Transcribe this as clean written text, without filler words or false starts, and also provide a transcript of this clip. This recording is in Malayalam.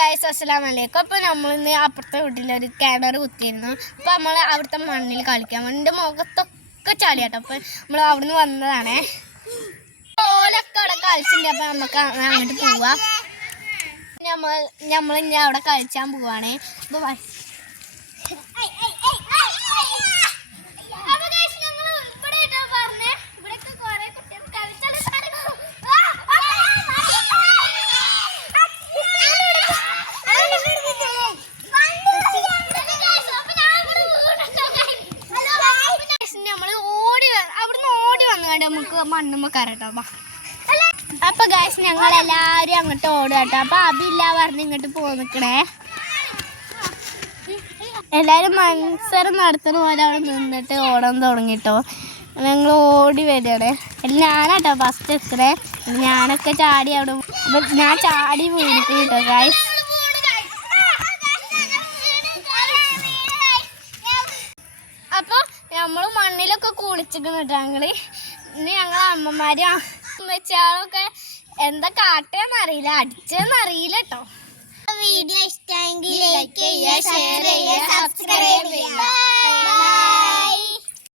ഗൈസ് അസ്സലാമലൈക്കും. അപ്പോൾ നമ്മളിന്ന് അപ്പുറത്തെ വീട്ടിലൊരു കിണർ കുത്തിയിരുന്നു. അപ്പോൾ നമ്മൾ അവിടുത്തെ മണ്ണിൽ കളിക്കാൻ വേണ്ടി എൻ്റെ മുഖത്തൊക്കെ ചളിയാട്ടോ. അപ്പോൾ നമ്മൾ അവിടുന്ന് വന്നതാണേ. ഓലൊക്കെ അവിടെ കളിച്ചിട്ടുണ്ട്. അപ്പോൾ നമുക്ക് അങ്ങോട്ട് പോവാം. നമ്മൾ ഇനി അവിടെ കളിച്ചാൻ പോവാണേ. അപ്പോൾ നമുക്ക് മണ്ണുമ്പോ കയറട്ടോ. അപ്പൊ ഗൈസ് ഞങ്ങളെല്ലാരും അങ്ങോട്ട് ഓടുക കേട്ടോ. അപ്പൊ അബില്ല പറഞ്ഞ് ഇങ്ങോട്ട് പോന്നിക്കണേ. എല്ലാരും മത്സരം നടത്തുന്ന പോലെ അവിടെ നിന്നിട്ട് ഓടാൻ തുടങ്ങിട്ടോ. ഞങ്ങൾ ഓടി വരികയാണേ. ഞാനാട്ടോ ഫസ്റ്റ് എത്തണേ. ഞാനൊക്കെ ചാടി അവിടെ ഞാൻ ചാടി വീണിട്ട് കേട്ടോ ഗൈസ്. അപ്പൊ നമ്മള് മണ്ണിലൊക്കെ കുളിച്ചിരിക്കുന്നു കേട്ടോ. ഞങ്ങള് ഇനി ഞങ്ങളെ അമ്മമാരും അമ്മച്ചാളൊക്കെ എന്താ കാട്ടെന്നറിയില്ല, അടിച്ചെന്നറിയില്ല കേട്ടോ. വീഡിയോ ഇഷ്ടമെങ്കിൽ ലൈക്ക് ചെയ്യുക, ഷെയർ ചെയ്യുക, സബ്സ്ക്രൈബ് ചെയ്യുക.